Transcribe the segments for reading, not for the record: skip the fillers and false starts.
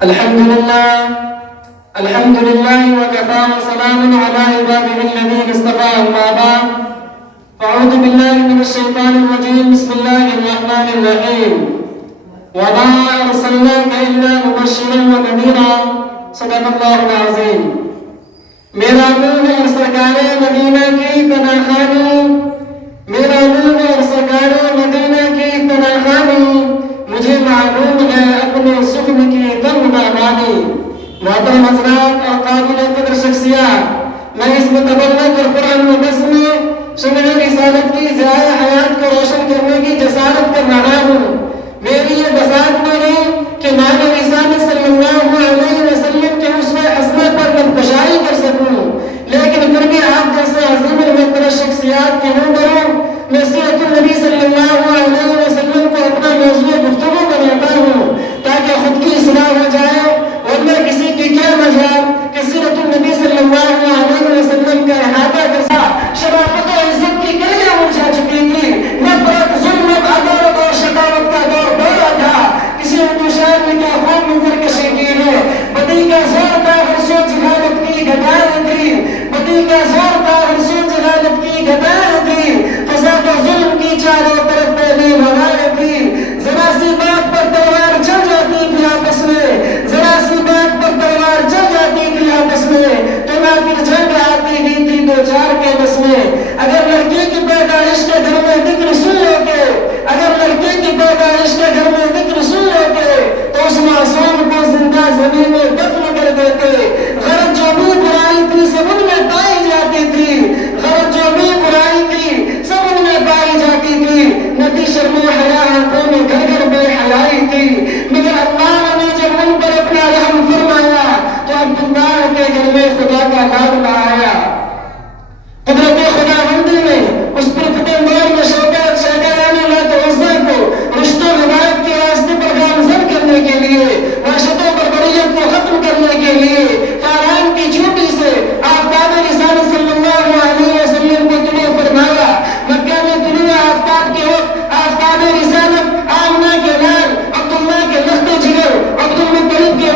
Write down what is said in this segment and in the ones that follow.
الحمد لله وكفى وسلام على عباده الذين اصطفى أما بعد فأعوذ بالله من الشيطان الرجيم بسم الله الرحمن الرحيم وما أرسلناك إلا مبشرا ونذيرا صدق الله العظيم میرا نور اور سرکار مدینہ کی پناہخانی میرا نور اور سرکار مدینہ کی پناہخانی مجھے معلوم ہے اپنے سخن کی تنگ نامانی محترم حضرات اور قابل قدر شخصیات میں اس متبلغ اور قرآن مبس میں شمع رسالت کی ضیاء حیات کو روشن کرنے کی جسارت کر رہا ہوں میری یہ بساط نہیں کہ معنی رسالت صلی اللہ علیہ وسلم کے اسوہ حسنہ پر نقشائی کر سکوں لیکن پھر بھی آپ جیسے عظیم المقدر شخصیات کے روبرو میں سیرت النبی صلی اللہ علیہ وسلم کو اپنا موضوع گفتگو بناتا ہوں تاکہ خود کی اصلاح ہو جائے ورنہ کسی کی کیا مجال کہ سیرت النبی صلی اللہ علیہ وسلم کا احاطہ کرتا شرافت و عزت کی کلیاں اونچا چکی تھی نفرت ظلم عدالت اور شقاوت کا دور دورہ تھا کسی انتشار نے کیا خوب منظر کشی کی ہے بدی کا زور تھا ورسوں جہالت کی گدائیں تھی بدی کا زور تھا ورسوں جہالت کی گدائیں تھی فساد و ظلم کی چاروں طرف پہلی ہوائیں تھی ذرا سی بات پر تلوار چل جاتی تھی آپس میں ذرا سی بات پر تلوار چل جاتی تھی آپس میں تو نہ پھر جنگ آتی ہی تھی دو چار کے بس میں اگر لڑکی کی پیدائش کے گھر میں ذکر سن لو کے اگر لڑکی کی پیدائش کے گھر میں ذکر سن لو کے تو اس معصوم کو زندہ زمین میں دفن کر دیتے غرض جو بھی برائی تھی سب ان میں پائی جاتی تھی غرض جو بھی برائی تھی سب ان میں پائی جاتی تھی نہ تھی شرم و حیا آنکھوں میں گھر گھر بے حیائی تھی مگر اللہ نے جب ان پر اپنا رحم فرمایا تو عبداللہ کے گھر میں خدا کا نام آیا قدرت خدا بندی میں اس پر فتح مار میں شہدایان اللہ عزہ کو رشت و روایت کے راستے پر گامزن کرنے کے لیے وحشتوں پر بریت کو ختم کرنے کے لیے فاران کی چوٹی سے آفتاب رسالت صلی اللہ علیہ وسلم کو طلوع فرمایا مکہ میں طلوع آفتاب کے وقت آفتاب رسالت آمنہ کے لال عبداللہ کے لخت جگر عبدالمطلب کے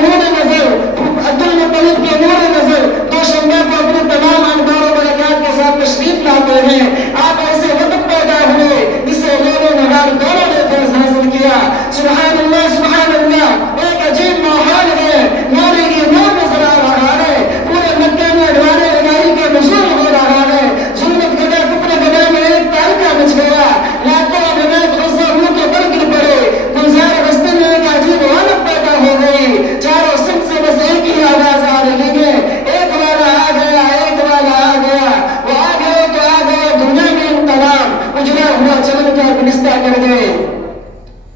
نور نظر دو شنبہ کو اپنے تمام انوار و برکات کے ساتھ تشریف لاتے ہیں آپ ایسے وقت پیدا ہوئے جس سے لوگ و نگار دونوں نے فیض حاصل کیا سبحان اللہ ایک عجیب ماحول ہے نورے کی نور نظر آ رہا ہے پورے مکہ میں اڈوارے اڈاری کے نزول ہو رہا ہے ظلمت گدا کفر گدا میں ایک تارکہ مچ گیا لاکھوں بنات غصہ روح کے بل گر پڑے گلزار رستے میں ایک عجیب حالت پیدا ہو گئی چاروں سمت سے بس ایک ہی آواز آ رہی ہے ایک والا آ گیا وہ آ گئے تو آ گئے دنیا میں انقلاب اجڑا ہوا چمن کا گلستہ کر گئے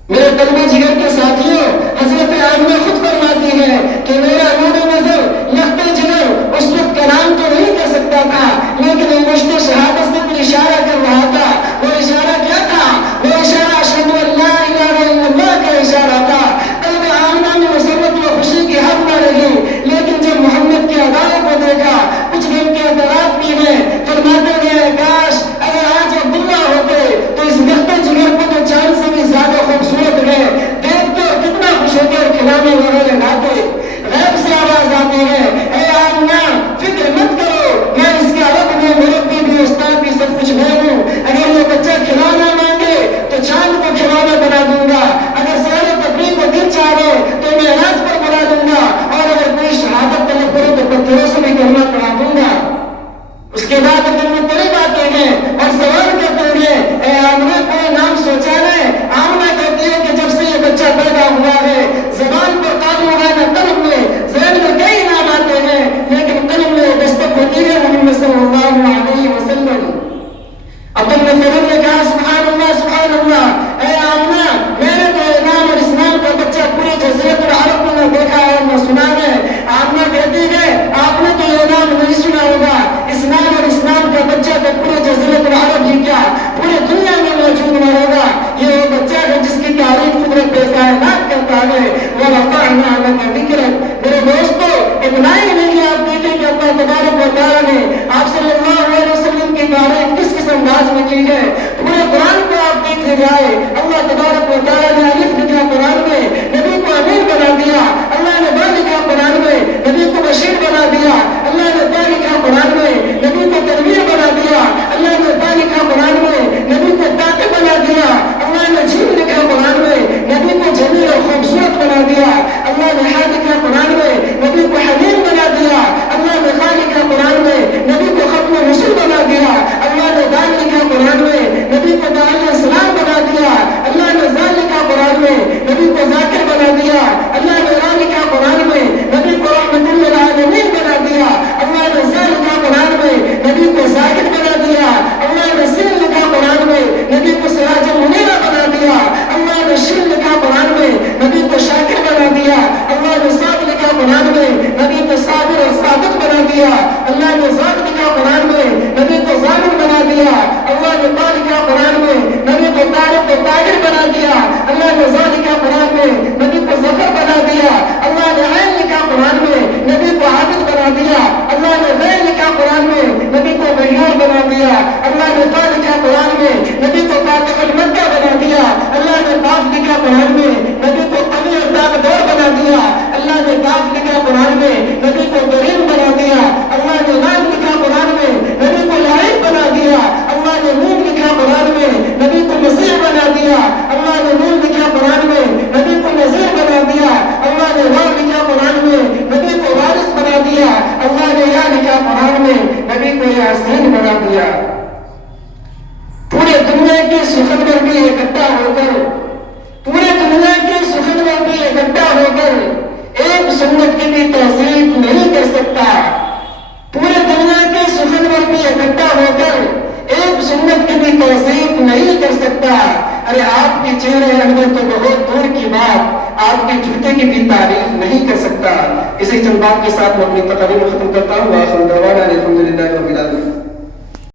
میرے قلب جگر کے ساتھیوں حضرت آمنہ خود فرماتی ہے کہ میرا نور نظر لخت جگر اس وقت کلام تو نہیں کر سکتا تھا لیکن وہ مشت شہادت سے کوئی اشارہ کر رہا تھا وہ اشارہ کیا تھا وہ اشارہ اشہد ان لا الہ الا اللہ کا اشارہ تھا قلب آمنہ میں مسرت و خوشی کی حد نہ رہی لیکن جب محمد کی ادائیں کو دیکھا کچھ دن کے اطلاعات بھی میں فرماتے گئے کاش اگر آج عبداللہ ہوتے تو اس لخت جگر کو تو چاند سے بھی زیادہ خوبصورت ہے دیکھتے اور کتنا خوش ہوتے اور کھلانے وغیرہ لاتے غیب سے آواز آتی ہے اے آمنہ فکر مت کرو میں اس کے عرب میں مربی بھی استاد بھی سب کچھ میں ہوں اگر یہ بچہ کھلانا مانگے تو چاند کو کھلانا بنا دوں گا اگر سارے تقریب کو دل چاہے تو میں راج پر بنا دوں گا اور اگر کوئی شہادت طلب کرے تو پتھروں سے بھی کلمہ پڑھا دوں گا اس کے بعد دل میں بڑی باتیں ہیں اور سوال کرتے ہیں اے آمنہ کوئی نام سوچا ہے آمنہ کہتی ہے کہ جب سے یہ بچہ پیدا ہوا ہے زبان پر قابو ہے نہ قلب میں ذہن میں کئی نام آتے ہیں لیکن قلب میں دستک ہوتی ہے محمد صلی اللہ علیہ وسلم عبداللہ فضل نے کہا سبحان اللہ اے آمنہ میں نے تو نام اور اسلام کا بچہ پوری جزیرت العرب میں دیکھا ہے اور سنا ہے آمنہ کہتی ہے آپ نے تو یہ نام نہیں سنا ہوگا اسلام اور اسلام کا بچہ تو پورے جزیرت العرب ہی کیا پورے دنیا میں موجود نہ ہوگا یہ وہ بچہ ہے جس کی تعریف قدرت کائنات کرتا ہے وَرَفَعْنَا لَكَ ذِكْرَكَ میرے دوستو اتنا ہی نہیں آپ دیکھیں کہ اللہ تبارک و تعالیٰ نے آپ صلی اللہ علیہ وسلم کی تعریف کس انداز میں کی ہے پورے قرآن کو آپ دیکھ جائے اللہ تبارک و تعالیٰ نے الف لکھا قرآن میں نبی کو امین بنا دیا اللہ نے نے ذات لکھا قرآن میں، نبی کو ظالم بنا دیا۔ اللہ نے تا لکھا قرآن میں، نبی کو طارق کو تاجر بنا دیا۔ اللہ نے ذا لکھا قرآن میں، نبی کو ظفر بنا دیا۔ اللہ نے عین لکھا قرآن میں، نبی کو عابد بنا دیا۔ اللہ نے غیر لکھا قرآن میں، نبی کو غیور بنا دیا۔ اللہ نے تا لکھا قرآن میں، نبی کو فاتح المکہ بنا دیا۔ اللہ نے قاف لکھا قرآن میں، نبی کو قوی اور طاقتور بنا دیا۔ اللہ نے کاف لکھا قرآن میں، نبی کو کریم بنا دیا۔ اللہ نے لام لکھا قرآن میں، نبی کو لائق بنا دیا۔ اللہ نے نون لکھا قرآن میں، نبی کو مسیح بنا دیا۔ اللہ نے نون لکھا قرآن میں، نبی کو نذیر بنا دیا۔ اللہ نے واو لکھا قرآن میں، نبی کو وارث بنا دیا۔ اللہ نے یا لکھا قرآن میں، نبی کو یاسین بنا دیا۔ پورے دنیا کی سخنور بھی اکٹھا ہو کر، پورے دنیا کی سخنور بھی اکٹھا ہو کر ایک سنت کی بھی توثیق نہیں کر سکتا۔ پورے دنیا کے سخنور بھی اکٹھا ہو کر ایک سنت کی بھی توثیق نہیں کر سکتا۔ ارے آپ کے چہرے اندر تو بہت دور کی بات، آپ کے جوتے کی بھی تعریف نہیں کر سکتا۔ اسی چند بات کے ساتھ میں اپنی تقریر ختم کرتا ہوں۔